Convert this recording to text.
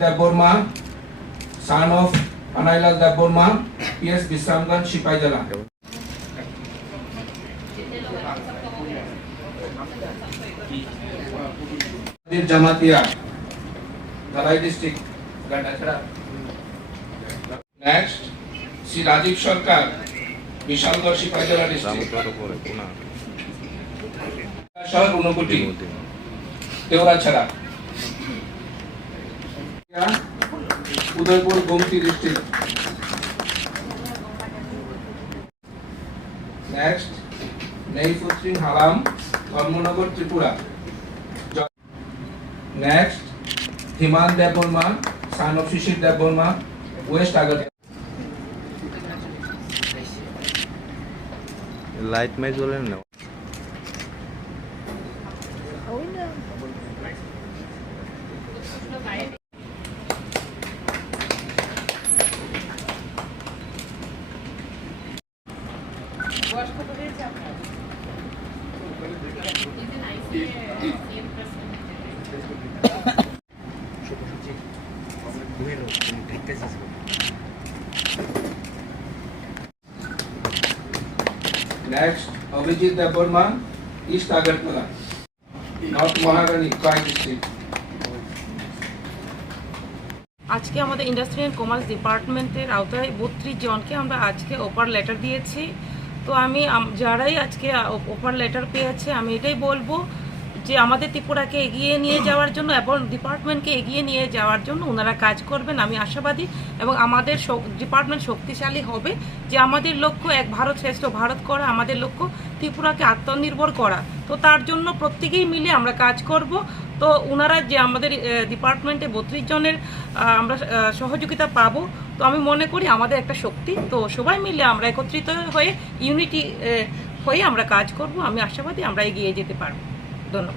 Debbarma son of Anailal Deborma, PS Bisramganj, Sipai Jala. Jamatia, Dhalai district, Gandachara. Next, Sri Rajiv Sarkar, Vishalgarh, Sipai Jala district. শহর Unakoti Deorachhara Udaipur Gomati district next নেইফুত্রিন Halam Dharmanagar Tripura. Next Himan Debbarma son of Shishir Debbarma west Agartala light মাই জ্বলেন না east Agartala north Maharani ট্রাই district আজকে আমাদের industry and commerce ডিপার্টমেন্টের আওতায় বত্রিশ জনকে আমরা আজকে অফার লেটার দিয়েছি। তো আমি যারাই আজকে অফার লেটার পেয়েছে, আমি এটাই বলব যে আমাদের ত্রিপুরাকে এগিয়ে নিয়ে যাওয়ার জন্য এবং ডিপার্টমেন্টকে এগিয়ে নিয়ে যাওয়ার জন্য ওনারা কাজ করবেন, আমি আশাবাদী। এবং আমাদের ডিপার্টমেন্ট শক্তিশালী হবে যে আমাদের লক্ষ্য এক ভারত শ্রেষ্ঠ ভারত করা, আমাদের লক্ষ্য ত্রিপুরাকে আত্মনির্ভর করা। তো তার জন্য প্রত্যেকেই মিলে আমরা কাজ করব। তো ওনারা যে আমাদের ডিপার্টমেন্টে বত্রিশ জনের আমরা সহযোগিতা পাব, তো আমি মনে করি আমাদের একটা শক্তি। তো সবাই মিলে আমরা একত্রিত হয়ে ইউনিটি হয়ে আমরা কাজ করব। আমি আশাবাদী আমরা এগিয়ে যেতে পারব। ধন্যবাদ।